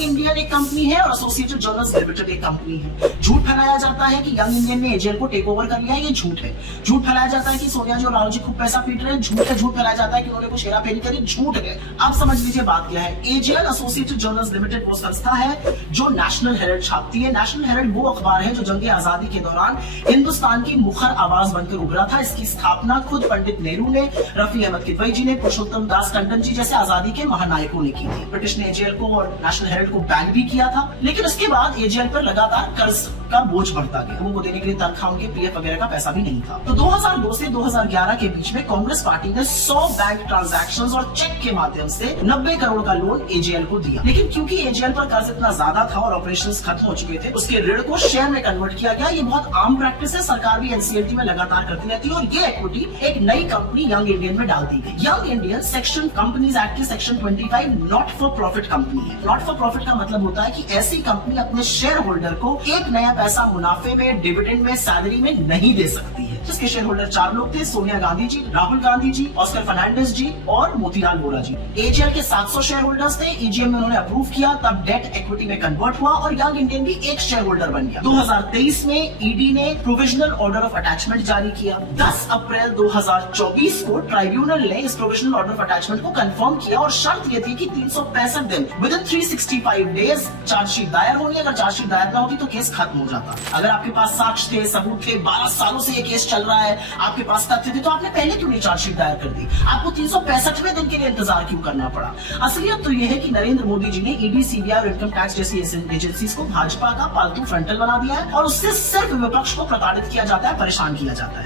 Young Indian एक company है और एसोसिएटेड जर्नल्स लिमिटेड एक कंपनी है। झूठ फैलाया जाता है कि यंग इंडियन ने एजेएल को टेक ओवर कर लिया है, ये झूठ है। झूठ फैलाया जाता है कि सोनिया जी और राहुल जी खूब पैसा पीट रहे हैं, झूठ है। झूठ फैलाया जाता है कि उन्होंने कुछ हेराफेरी करी, झूठ है। आप समझ लीजिए बात क्या है। एजेएल एसोसिएटेड जर्नल्स लिमिटेड वो संस्था है जो नेशनल हेराल्ड छापती है। नेशनल हेराल्ड वो अखबार है जो जंग आजादी के दौरान हिंदुस्तान की मुखर आवाज बनकर उभरा था। इसकी स्थापना खुद पंडित नेहरू ने, रफी अहमद किदवई जी ने, पुरुषोत्तम दास टंडन जी जैसे आजादी के महानायकों ने की थी। ब्रिटिश ने एजेएल को और नेशनल हेराल्ड को बैन भी किया था, लेकिन उसके बाद एजेएल पर लगातार कर्ज का बोझ बढ़ता गया। उनको देने के लिए तनख्वाह, उनके पीएफ वगैरह का पैसा भी नहीं था। तो 2002 से 2011 के बीच में कांग्रेस पार्टी ने 100 बैंक ट्रांजैक्शंस और चेक के माध्यम से 90 करोड़ का लोन एजेएल को दिया। लेकिन क्योंकि एजेएल पर कर्ज इतना ज्यादा था और ऑपरेशंस खत्म हो चुके थे, उसके ऋण को शेयर में कन्वर्ट किया गया। ये बहुत आम प्रैक्टिस है, सरकार भी एनसीएलटी में लगातार करती रहती है। और ये इक्विटी एक नई कंपनी यंग इंडियन में डाल दी गई। Young Indian section companies act के section 25 not for profit company है। नॉट फॉर प्रॉफिट का मतलब होता है कि ऐसी कंपनी अपने शेयर होल्डर को एक नया पैसा मुनाफे में, डिविडेंड में, सैलरी में नहीं दे सकती है। जिसके शेयर होल्डर 4 लोग थे, सोनिया गांधी जी, राहुल गांधी जी, ऑस्कर फर्नांडिस जी और मोतीलाल वोरा जी। एजेएल के 700 शेयर होल्डर्स थे। ईजीएम में उन्होंने अप्रूव किया, तब डेट इक्विटी में कन्वर्ट हुआ और यंग इंडियन भी एक शेयर होल्डर बन गया। 2023 में ईडी ने प्रोविजनल ऑर्डर ऑफ अटैचमेंट जारी किया। 10 अप्रैल 2024 को ट्राइब्यूनल ने इस प्रोविजनल ऑर्डर ऑफ अटैचमेंट को कंफर्म किया और शर्त ये थी कि 365 दिन विद इन 365 डेज चार्जशीट दायर होनी। अगर चार्जशीट दायर ना होती तो केस खत्म हो जाता। अगर आपके पास साक्ष्य थे, सबूत थे, 12 सालों से ये केस चल रहा है, आपके पास तथ्य थे, तो आपने पहले क्यों नहीं चार्जशीट दायर कर दी? आपको 365वें दिन के लिए इंतजार क्यों करना पड़ा? असलियत तो यह है कि नरेंद्र मोदी जी ने ईडी, सीबीआई और इनकम टैक्स जैसी एजेंसीज को भाजपा का पालतू फ्रंटल बना दिया है और उससे सिर्फ विपक्ष को प्रताड़ित किया जाता है, परेशान किया जाता है।